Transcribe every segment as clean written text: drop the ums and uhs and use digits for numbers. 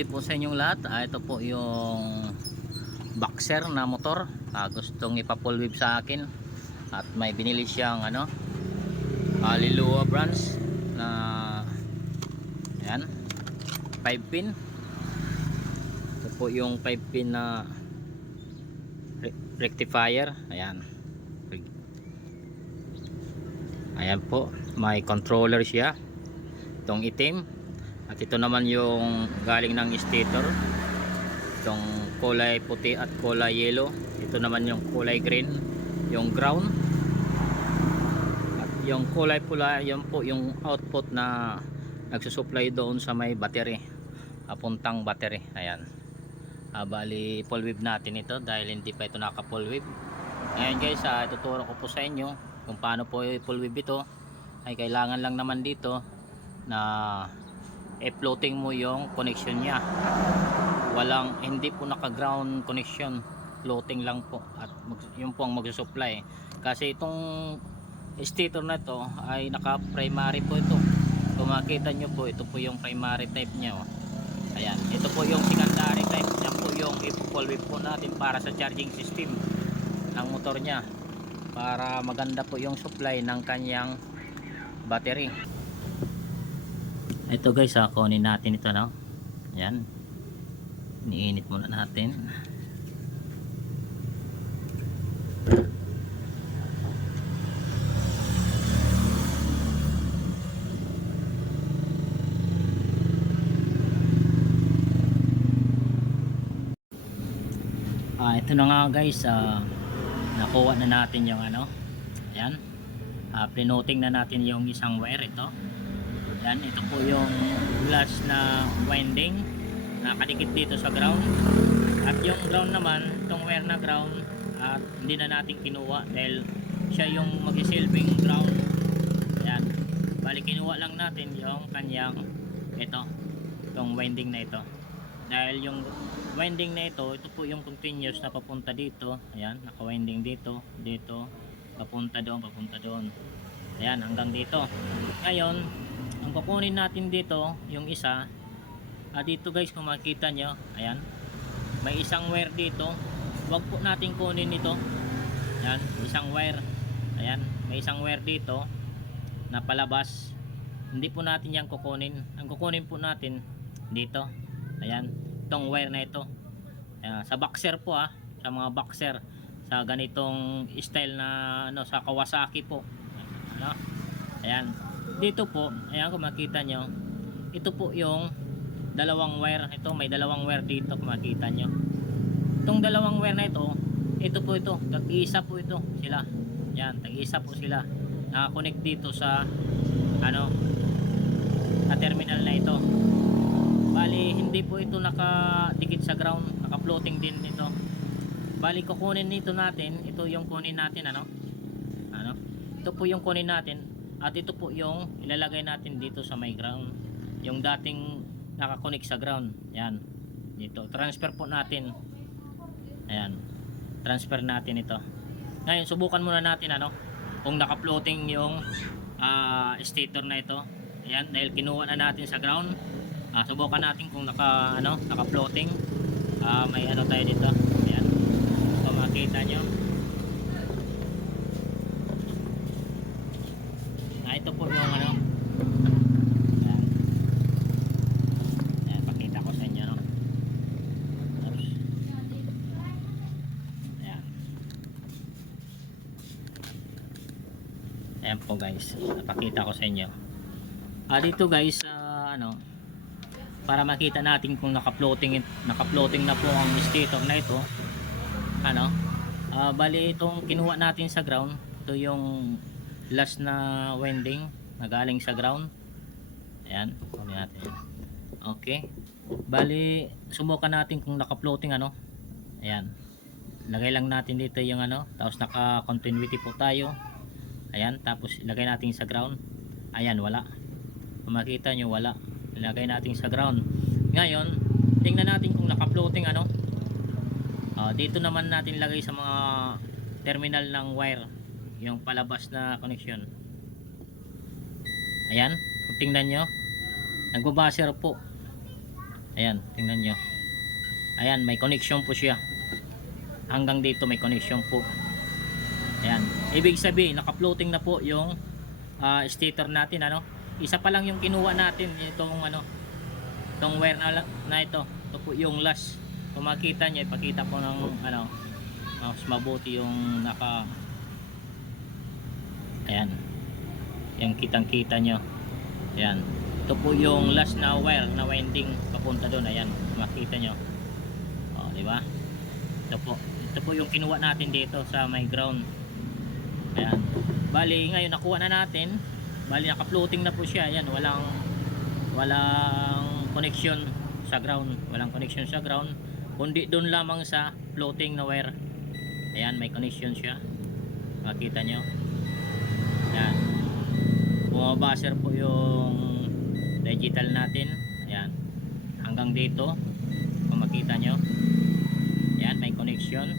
Po sa inyong lahat, ito po yung boxer na motor. Gustong ipapulwib sa akin at may binili siyang Lilua branch na ayan, 5 pin. Ito po yung 5 pin na rectifier. Ayan po, may controller siya, itong itim. At ito naman yung galing ng stator, itong kulay puti at kulay yellow. Ito naman yung kulay green, yung ground. At yung kulay pula, yan po yung output na nagsusupply doon sa may battery, papuntang battery. Ayan, bali full wave natin ito dahil hindi pa ito naka full wave. Ngayon guys, ituturo ko po sa inyo kung paano po full wave ito. Ay kailangan lang naman dito na i-floating mo yung connection niya. Hindi po naka ground connection, floating lang po, at yun po ang magsusupply. Kasi itong stator na to ay naka primary po ito. Kung makita nyo po, ito po yung primary type nya. Ayan, ito po yung secondary type. Yan po yung i-full wave po natin para sa charging system ng motor nya, para maganda po yung supply ng kanyang battery. Ito guys, kunin natin ito, no? Ayan, iniinit muna natin. Ito na nga guys, nakuha na natin yung ayan, pinoting na natin yung isang wire. Yan, ito po yung glass na winding na nakadikit dito sa ground. At yung ground naman, itong wire na ground, at hindi na natin kinuha dahil siya yung mag-silbing ground. Yan, bali kinuha lang natin yung kanyang itong winding na ito. Dahil yung winding na ito po yung continuous na papunta dito. Ayan, naka-winding dito, papunta doon. Ayan, hanggang dito. Ngayon, ang kukunin natin dito, yung isa, dito guys, kung makita nyo, ayan, may isang wire dito. Huwag po natin kunin ito. Ayan, isang wire. Ayan, may isang wire dito na palabas. Hindi po natin yan kukunin. Ang kukunin po natin dito, ayan, itong wire na ito. Ayan, sa boxer po, sa mga boxer, sa ganitong style na sa Kawasaki po. Ayan, dito po, ayan, kung makita nyo, ito po yung dalawang wire. Ito, may dalawang wire dito, kung makita nyo. Itong dalawang wire na ito po, tag-isa po ito sila. Ayan, tag-isa po sila, nakakonect dito sa sa terminal na ito. Bali, hindi po ito nakadikit sa ground, naka-floating din ito. Bali, kukunin nito natin, ito yung kunin natin, ito po yung kunin natin. At ito po yung ilalagay natin dito sa may ground, yung dating nakakonect sa ground. Yan, dito transfer po natin. Ayan, transfer natin ito. Ngayon, subukan muna natin kung naka-floating yung stator na ito. Ayan, dahil kinuha na natin sa ground. Subukan natin kung naka-floating. May tayo dito. Ayan, kung makita nyo, ito po yung ayan, pakita ko sa inyo, ayan po guys, napakita ko sa inyo. Dito guys, para makita natin kung naka-floating na po ang stator na ito. Bali, itong kinuha natin sa ground, ito yung last na winding na galing sa ground. Ayan, kunin natin. Okay, bali, subukan natin kung naka-floating. Ayan, lagay lang natin dito yung tapos naka-continuity po tayo. Ayan, tapos ilagay natin sa ground. Ayan, wala. Kung makita nyo, wala. Ilagay natin sa ground. Ngayon, tingnan natin kung naka-floating. Dito naman natin lagay sa mga terminal ng wire, yung palabas na connection. Ayan, kung tingnan nyo, nagbabuzzer po. Ayan, tingnan nyo. Ayan, may connection po siya. Hanggang dito may connection po. Ayan, ibig sabihin naka-floating na po yung stator natin, ano. Isa pa lang yung kinuha natin, itong ano, itong wire na ito. Ito po yung last. Kung makita nyo, ipakita po ng ano, mas mabuti yung ayan, yung kitang kita nyo. Ayan, ito po yung last na wire na winding papunta doon. Ayan, makita nyo. O, diba? Ito po yung kinuha natin dito sa may ground. Ayan, bali ngayon nakuha na natin. Bali naka-floating na po siya. Ayan, walang connection sa ground. Walang connection sa ground, kundi doon lamang sa floating na wire. Ayan, may connection siya. Makita nyo. Ayan, bumabaser po yung digital natin. Ayan, hanggang dito kung makita nyo. Ayan, may connection.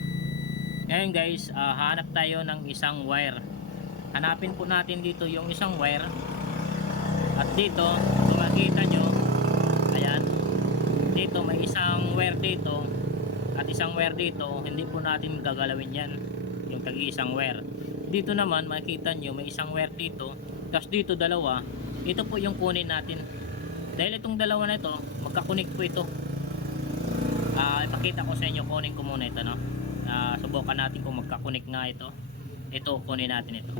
Ngayon guys, hanap tayo ng isang wire. Hanapin po natin dito yung isang wire. At dito kung makita nyo, ayan, dito may isang wire dito at isang wire dito. Hindi po natin gagalawin yan, yung tagi-isang wire. Dito naman makita nyo may isang wire dito, tapos dito dalawa. Ito po yung kunin natin. Dahil itong dalawa na ito magkakunik po ito. Ipakita ko sa inyo, kunin ko muna ito, no? Subukan natin kung magkakunik nga ito. Ito, kunin natin ito.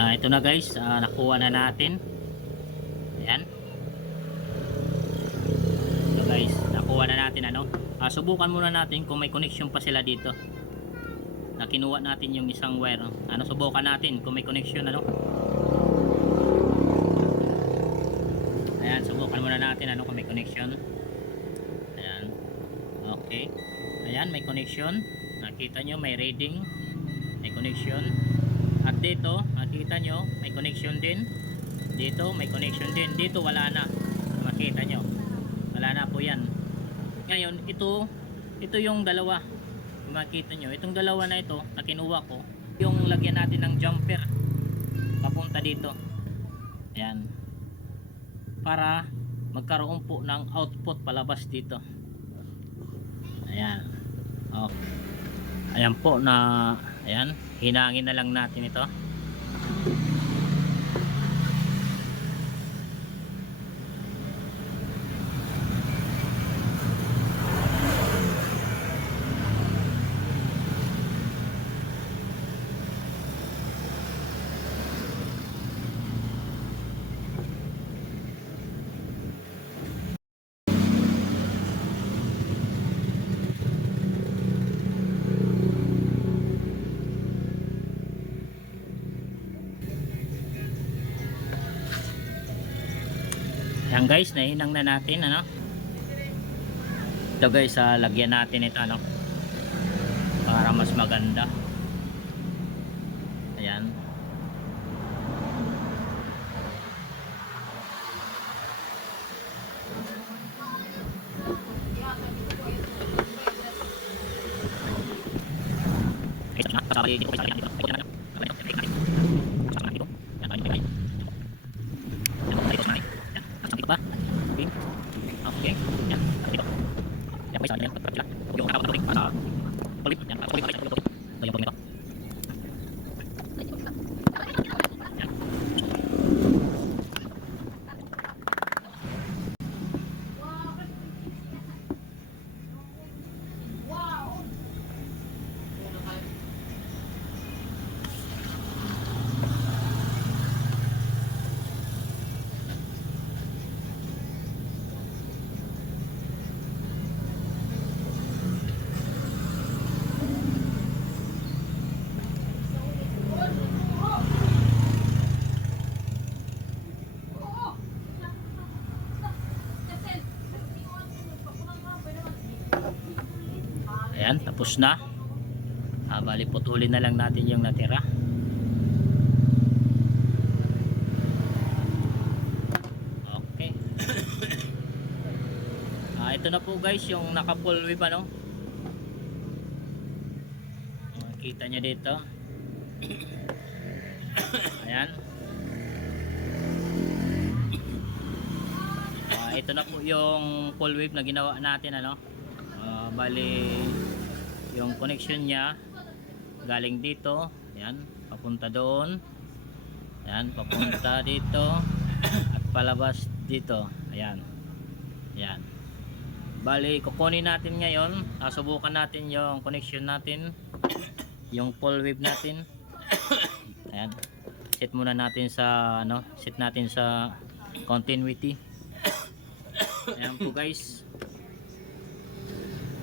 Ito na guys, nakuha na natin. Ayan. Ito guys, nakuha na natin, ano. Subukan muna natin kung may connection pa sila dito. Na kinuha natin yung isang wire. Subukan natin kung may connection, ano. Ayan, subukan muna natin kung may connection. Ayan. Okay. Ayan, may connection. Nakita nyo may reading. May connection. At dito, nakita nyo, may connection din. Dito, may connection din. Dito, wala na. Makita nyo. Wala na po yan. Ngayon, ito yung dalawa. Makita nyo, itong dalawa na ito, na kinuha ko, yung lagyan natin ng jumper. Papunta dito. Ayan. Para magkaroon po ng output palabas dito. Ayan. Okay. Ayan po na, ayan, hinangin na lang natin ito. Ayan guys, nahinang na natin, ano. Ito guys, lagyan natin ito, ano, para mas maganda. Ayan. Okay. Yan. Dito. Yan guys, yan. Yung nakapatuloy para ulit. Yan, ulit. Ito yung ito. Ayan, tapos na. Bali, putulin na lang natin yung natira. Okay. Ito na po guys yung naka full wave, ano. Kita nyo dito. Ayan. Ito na po yung full wave na ginawa natin, ano. Bali yung connection niya galing dito, ayan, papunta doon. Ayan, papunta dito at palabas dito. Ayan. Ayan. Bali kukunin natin ngayon, subukan natin yung connection natin, yung full wave natin. Ayan. Set muna natin sa ano, set natin sa continuity. Ayan po guys.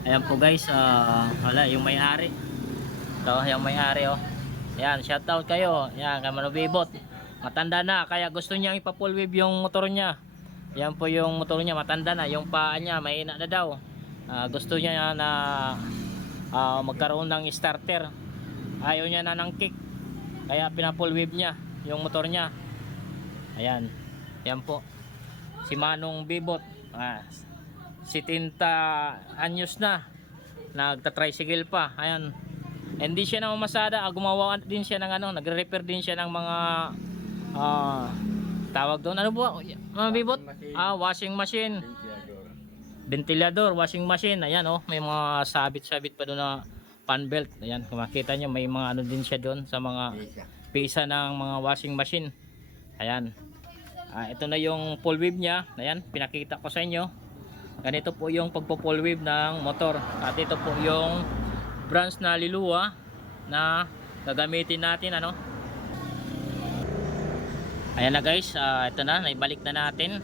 Ayan po guys, wala yung may-ari. Ito, yung may-ari oh. Ayan, shout out kayo. Ayan, kay Manubibot. Matanda na, kaya gusto niyang ipa-full wave yung motor niya. Yan po yung motor niya, matanda na, yung paa niya mahina na daw. Gusto niya na magkaroon ng starter. Ayaw niya na ng kick. Kaya pina-full wave niya yung motor niya. Ayan. Yan po. Si Manong Bibot. 70 anyos na. Nagta-tricycle pa. Ayan. Hindi siya na mamasada. Gumawa din siya ng ano, nagre-repair din siya ng mga tawag doon, ano po mga Bibot? Washing machine, ventilador, washing machine. Ayan oh, may mga sabit-sabit pa doon na fan belt. Ayan, kung makita nyo may mga ano din siya doon sa mga pisa ng mga washing machine. Ayan, ito na yung full wave nya. Ayan, pinakita ko sa inyo. Ganito po yung pagpo-full wave ng motor. At ito po yung branch na liluwa na gagamitin natin, ano. Ayan na guys, ito na, naibalik na natin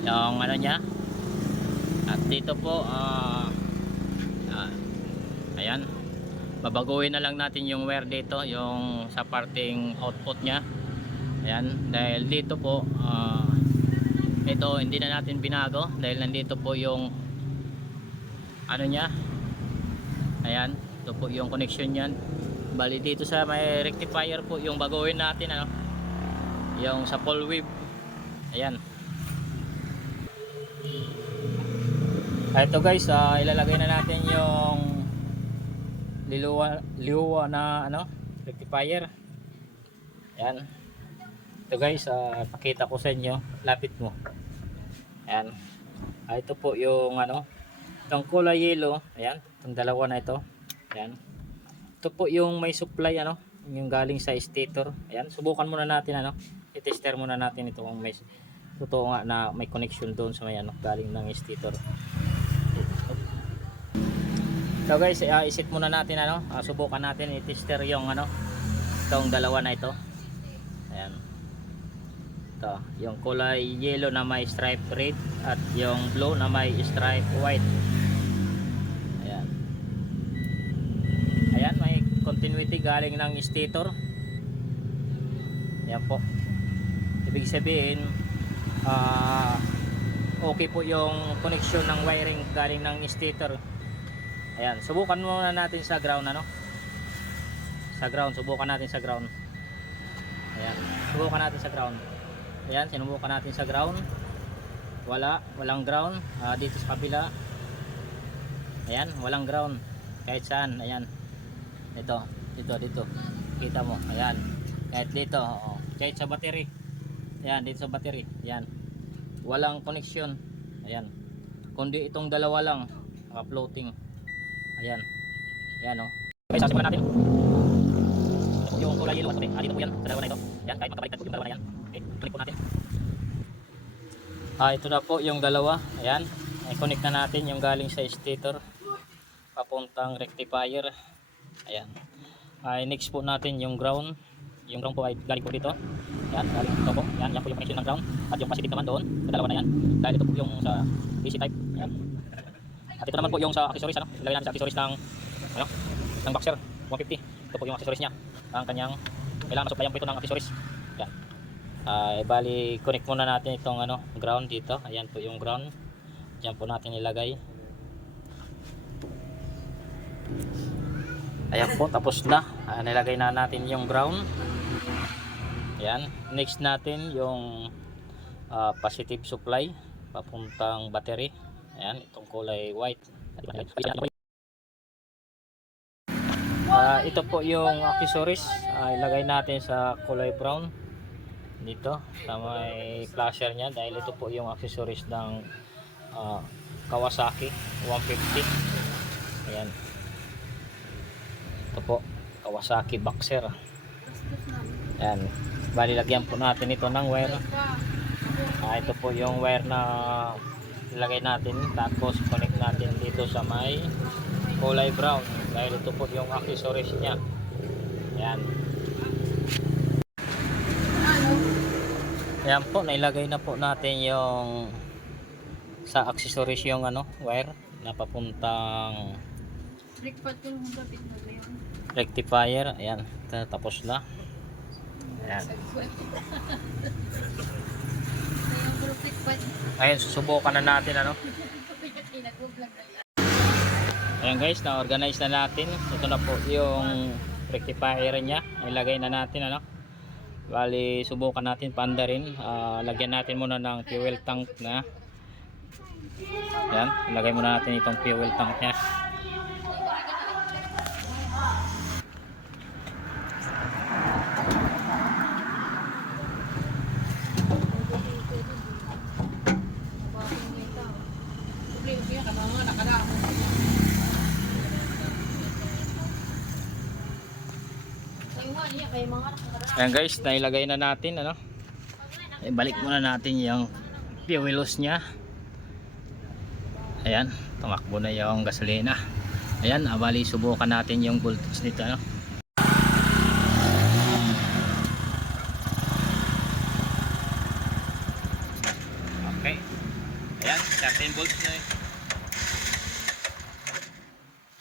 yung ano nya. At dito po ayan, babaguhin na lang natin yung wire dito, yung sa parting output nya. Ayan, dahil dito po ito hindi na natin binago dahil nandito po yung ano nya. Ayan, ito po yung connection nyan. Bali dito sa may rectifier po yung baguhin natin, ano, yung sa full wave. Ayan. Ito guys, ilalagay na natin yung liluwa na ano, rectifier. Ayan. Ito guys, pakita ko sa inyo. Lapit mo. Ayan. Ito po yung ano, itong kulay yellow. Ayan, itong dalawa na ito. Ayan. Ito po yung may supply, ano, yung galing sa stator. Ayan, subukan muna natin, ano, i-tester muna natin ito kung may totoo nga na may connection doon sa may ano, galing ng stator. So guys, isit muna natin, ano, subukan natin i-tester yung ano, itong dalawa na ito. Ayan. Ito, yung kulay yellow na may stripe red at yung blue na may stripe white. Ayan. Ayan, may continuity galing ng stator. Ayan po. Ibig sabihin okay po yung connection ng wiring galing ng stator. Ayan, subukan muna natin sa ground, ano. Sa ground, subukan natin sa ground. Ayan, subukan natin sa ground. Ayan, sinubukan natin sa ground. Walang ground. Dito sa kabila. Ayan, walang ground. Kahit saan, ayan. Dito. Kita mo, ayan. Kahit dito, kahit sa battery. Ayan, dito sa battery. Ayan. Walang connection. Ayan. Kundi itong dalawa lang, floating. Ayan. Ayan oh. Okay, sasimulan natin. Yung kulay yellow, okay. Dito po yan, sa dalawa na ito. Ayan, kahit magkabaliktad po yung dalawa na yan. Okay, connect po natin. Ito na po yung dalawa. Ayan. I-connect na natin yung galing sa stator papuntang rectifier. Ayan. Next po natin yung ground. Yung ground po ay galing po dito. Ayan, galing dito po. Ayan, yan po yung connection ng ground. At yung positive naman doon, sa dalawa na yan. Dahil ito po yung sa AC type. Ayan. At ito naman po yung sa accessories, ano. Ilagay natin sa accessories ng ano, ng boxer 150. Ito po yung accessories niya. Ang kanyang kailangan masuplayan po ito ng accessories. Ayan. Bali connect muna natin itong ano, ground dito. Ayan po yung ground. Diyan po natin ilagay. Ayan po, tapos na. Nilagay na natin yung ground. Ayan, next natin yung positive supply papuntang battery. Ayan, itong kulay white. Ito po yung accessories. Ilagay natin sa kulay brown dito sa may flasher niya, dahil ito po yung accessories ng Kawasaki 150. Ayan, ito po Kawasaki Boxer. Ayan, bali lagyan po natin ito ng wire. Ito po yung wire na ilagay natin, tapos connect natin dito sa may kulay brown, dahil ito po yung accessories niya. Ayan. Ayan po, nailagay na po natin yung sa accessories yung wire na papuntang rectifier. Ayan, tapos na. Ayan. Ngayon susubukan na natin Ayan guys, na-organize na natin. Ito na po yung rectifier niya. Ilagay na natin Bali subukan natin paanda rin. Lagyan natin muna ng fuel tank na. Ayan, ilagay muna natin itong fuel tank niya. Ayan guys, nailagay na natin balik muna natin yung fuel hose nya. Ayan, tumakbo na yung gasolina. Ayan, bali subukan natin yung voltage nito Okay. Ayan, 13 volts na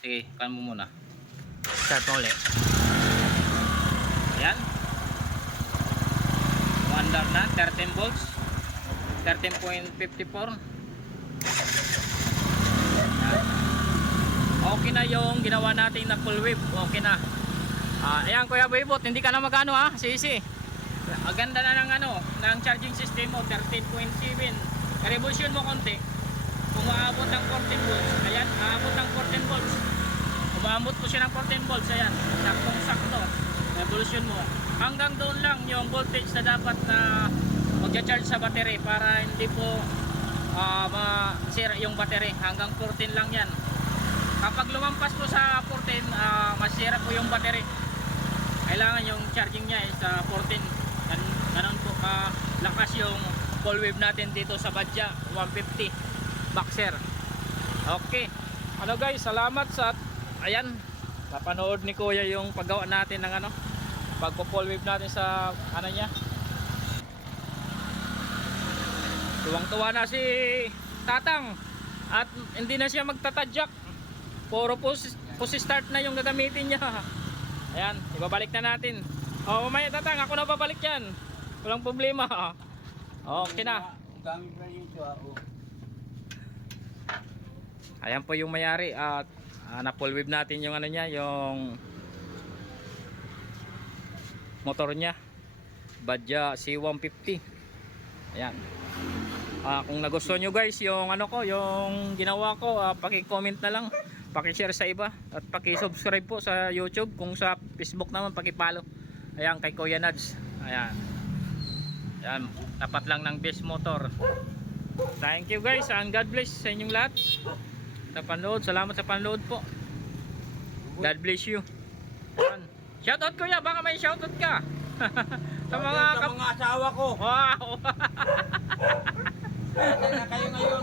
Sige, kan mo muna. Start mo ulit. Ayan, under na 13 volts, 13.54. Okay na yung ginawa natin na full wave. Okay na. Ayan Kuya Boybot, hindi ka na magano sisi. Ang ganda na ng charging system mo, 13.7. Revolution mo konti, kung aabot ng 14 volts. Ayan, aabot ng 14 volts. Umabot po siya ng 14 volts. Ayan, saktong sakto. Revolution mo. Hanggang doon lang yung voltage na dapat na magcha-charge sa battery para hindi po masira yung battery. Hanggang 14 lang yan. Kapag lumampas po sa 14, masira po yung battery. Kailangan yung charging niya sa 14. Ganon po lakas yung full wave natin dito sa Badja 150 Boxer. Okay. Guys, salamat sa ayan, napanood ni Kuya yung paggawa natin ng pagpo-full wave natin sa niya. Tuwang-tuwa na si Tatang at hindi na siya magtatadjak. Puro push start na yung gagamitin niya. Ayan, ibabalik na natin. Mamaya Tatang, ako na babalik yan. Walang problema. Okay na. Ayan po yung mayari at na full wave natin yung niya, yung motor niya, Badja C150. Ayan. Kung nagustuhan nyo guys yung yung ginawa ko, paki-comment na lang, paki-share sa iba at paki-subscribe po sa YouTube. Kung sa Facebook naman paki-follow. Ayan, kay Kuya Nads. Ayan. Ayan, tapat lang ng Best Motor. Thank you guys and God bless sa inyong lahat. Sa panood, salamat sa panood po. God bless you. Ayan. Shoutout Kuya, baka may shoutout ka. sa mga asawa ko. Wow. Na kayo ngayon,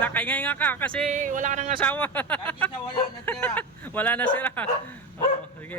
Nakaingay nga ka kasi wala ka ng asawa. kahit isa wala na tira. Wala na sila. Sige.